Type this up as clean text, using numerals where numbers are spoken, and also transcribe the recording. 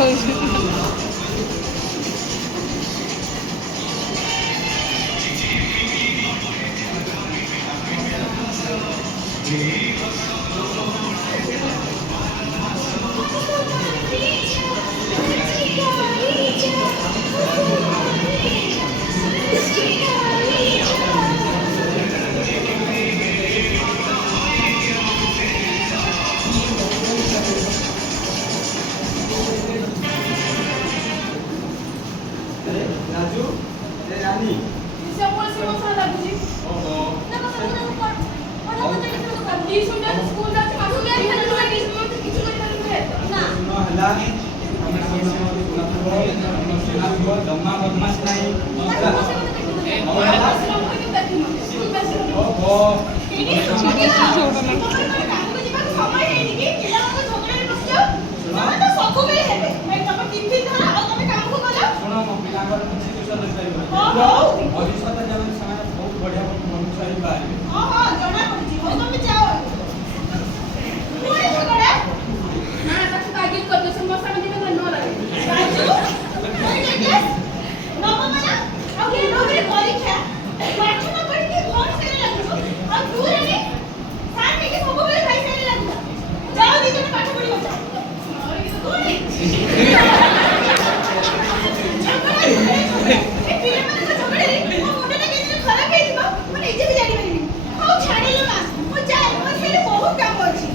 राजू रानी जमा बदमाश नहीं भविष्य बहुत बढ़िया मनुष्य खराब है जीवा माने इजे भी जानि परिनी हो छाड़िलो ना मो जाय मो सेले बहुत काम अछि